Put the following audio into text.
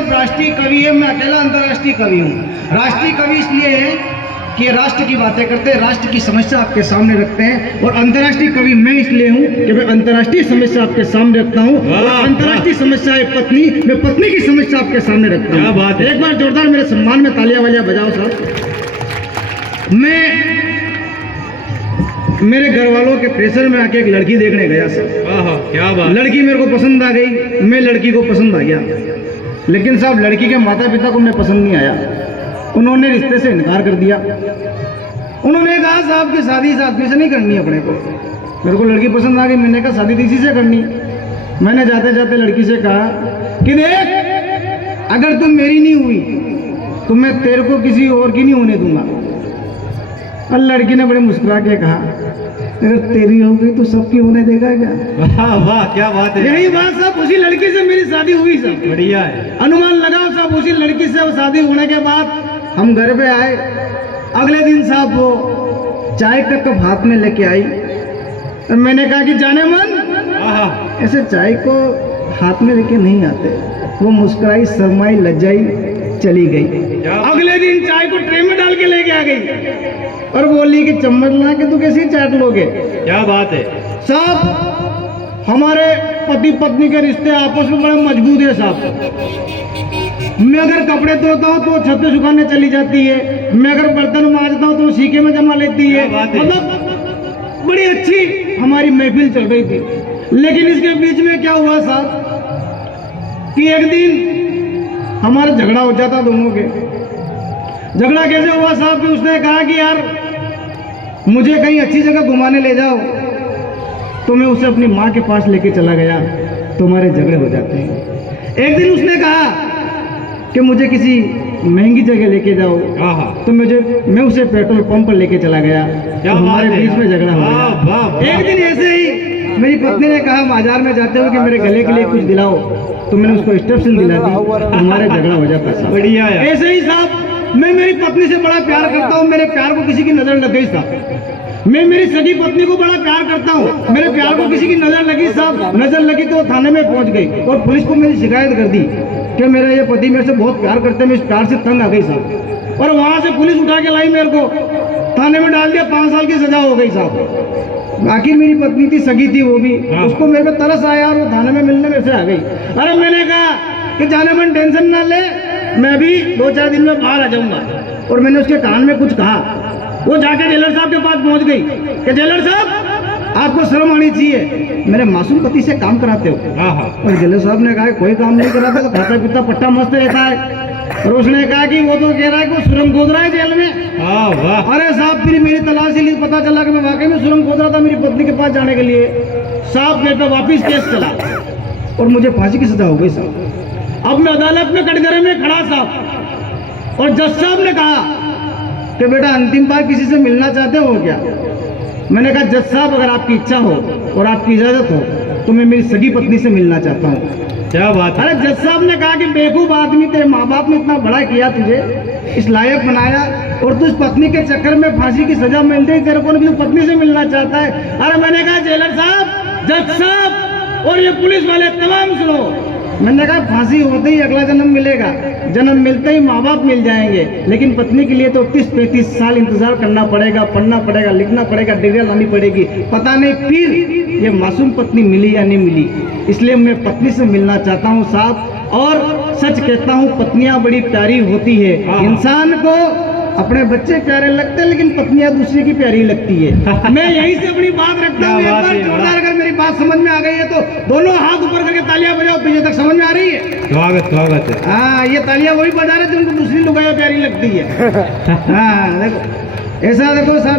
सब राष्ट्रीय कवि है, मैं अकेला अंतर्राष्ट्रीय कवि हूँ। राष्ट्रीय कवि इसलिए है कि राष्ट्र की बातें करते हैं, राष्ट्र की समस्या आपके सामने रखते हैं। और अंतर्राष्ट्रीय कवि मैं इसलिए हूँ कि मैं अंतर्राष्ट्रीय समस्या आपके सामने रखता हूँ। और अंतर्राष्ट्रीय समस्या है पत्नी, मैं पत्नी की समस्या आपके सामने रखता हूँ। बात एक बार जोरदार मेरे सम्मान में तालियां वालियां बजाओ साहब। मैं मेरे घर वालों के प्रेशर में आके एक लड़की देखने गया साहब। क्या बात। लड़की मेरे को पसंद आ गई, मैं लड़की को पसंद आ गया, लेकिन साहब लड़की के माता पिता को मैं पसंद नहीं आया। उन्होंने रिश्ते से इनकार कर दिया। उन्होंने कहा साहब कि शादी इस आदमी से नहीं करनी अपने को। मेरे को लड़की पसंद आ गई, मैंने कहा शादी इसी से करनी। मैंने जाते जाते लड़की से कहा कि देख, अगर तुम मेरी नहीं हुई तो मैं तेरे को किसी और की नहीं होने दूंगा। और लड़की ने बड़े मुस्कुरा के कहा, अगर तेरी होगी तो सबकी होने देगा क्या? वाह वाह, क्या बात है। यही बात साहब, उसी लड़की से मेरी शादी हुई साहब। बढ़िया है। अनुमान लगाओ साहब, उसी लड़की से शादी होने के बाद हम घर पे आए। अगले दिन साहब वो चाय का कप हाथ में लेके आई। तो मैंने कहा कि जाने मन, ऐसे चाय को हाथ में लेके नहीं आते। वो मुस्कुराई, शर्माई, लज्जाई, चली गई। अगले दिन चाय को ट्रे में डाल के लेके आ गई और बोली कि चम्मच ला के तू कैसी चाट लोगे। क्या बात है साहब, हमारे पति पत्नी के रिश्ते आपस में बड़े मजबूत है साहब। मैं अगर कपड़े धोता हूँ तो छत पे सुखाने चली जाती है, मैं अगर बर्तन मांजता हूँ तो सीखे में जमा लेती है। मतलब बड़ी अच्छी हमारी महफिल चल रही थी। लेकिन इसके बीच में क्या हुआ साहब कि एक दिन हमारा झगड़ा हो जाता दोनों के। झगड़ा कैसे हुआ साहब कि उसने कहा कि यार मुझे कहीं अच्छी जगह घुमाने ले जाओ, तो मैं उसे अपनी माँ के पास लेके चला गया, तो हमारे झगड़े हो जाते हैं। एक दिन उसने कहा कि मुझे किसी महंगी जगह लेके जाओ, तो मैं उसे पेट्रोल पंप पर लेके चला गया, तो हमारे बीच में झगड़ा हो गया। एक दिन ऐसे ही मेरी पत्नी ने कहा बाजार में जाते हुए कि मेरे गले के लिए कुछ दिलाओ, तो मैंने उसको स्टेप्सिल दिला दी, तो हमारे झगड़ा हो जाता है। बढ़िया है। ऐसे ही साहब मैं मेरी पत्नी से बड़ा प्यार करता हूँ, मेरे प्यार को किसी की नजर लग गई साहब। मैं मेरी सगी पत्नी को बड़ा प्यार करता हूँ, मेरे प्यार को किसी की नजर लगी साहब। नजर लगी तो थाने में पहुंच गई और पुलिस को मेरी शिकायत कर दी कि मेरा ये पति मेरे से बहुत प्यार करते हैं, मैं इस प्यार से तंग आ गई साहब। और वहां से पुलिस उठा के लाई, मेरे को थाने में डाल दिया, 5 साल की सजा हो गई साहब। आखिर मेरी पत्नी थी, सगी थी वो भी, उसको मेरे पे तरस आया और वो थाने में मिलने में से आ गई। अरे मैंने कहा कि जाने मन टेंशन ना ले, मैं भी 2-4 दिन में बाहर आ जाऊंगा। और मैंने उसके कान में कुछ कहा, वो जाके जेलर साहब के पास पहुंच गई कि जेलर साहब आपको शर्म आनी चाहिए, मेरे मासूम पति से काम कराते हो। और जेलर साहब ने कहा कोई काम नहीं कराता, तो खाता पीता पट्टा मस्त रहता है। और उसने कहा कि वो तो कह रहा है कि वो सुरंग खोद रहा है जेल में। अरे साहब फिर मेरी तलाशी ली, पता चला कि मैं वाकई में सुरंग खोद रहा था मेरी पत्नी के पास जाने के लिए। साहब मेरे पे वापिस केस चला और मुझे फांसी की सजा हो गई साहब। अब मैं अदालत में कटघरे में खड़ा साहब, और जज साहब ने कहा कि बेटा अंतिम बार किसी से मिलना चाहते हो क्या? मैंने कहा जज साहब अगर आपकी इच्छा हो और आपकी इजाजत हो तो मैं मेरी सगी पत्नी से मिलना चाहता हूँ। क्या बात है। अरे जज साहब ने कहा कि बेवकूफ आदमी, तेरे माँ बाप ने इतना बड़ा किया, तुझे इस लायक बनाया, और तू इस पत्नी के चक्कर में फांसी की सजा मिल रही, तेरे को भी पत्नी से मिलना चाहता है। अरे मैंने कहा जेलर साहब, जज साहब और ये पुलिस वाले तमाम सुनो, मैंने कहा फांसी होते ही अगला जन्म मिलेगा, जन्म मिलते ही माँ बाप मिल जाएंगे, लेकिन पत्नी के लिए तो 30-35 साल इंतजार करना पड़ेगा, पढ़ना पड़ेगा, लिखना पड़ेगा, डिग्री लानी पड़ेगी। पता नहीं फिर ये मासूम पत्नी मिली या नहीं मिली। इसलिए मैं पत्नी से मिलना चाहता हूँ साहब। और सच कहता हूँ, पत्नियां बड़ी प्यारी होती है। इंसान को अपने बच्चे प्यारे लगते हैं, लेकिन पत्नियां दूसरे की प्यारी लगती है। मैं यहीं से अपनी बात रखता हूँ। एक बार जोरदार अगर मेरी बात समझ में आ गई है तो दोनों हाथ ऊपर करके तालियां बजाओ, पीछे तक समझ में आ रही है? स्वागत है। हाँ, ये तालियां वही बजा रहे थे उनको दूसरी लुगाइयां प्यारी लगती है। हाँ देखो, ऐसा देखो साहब।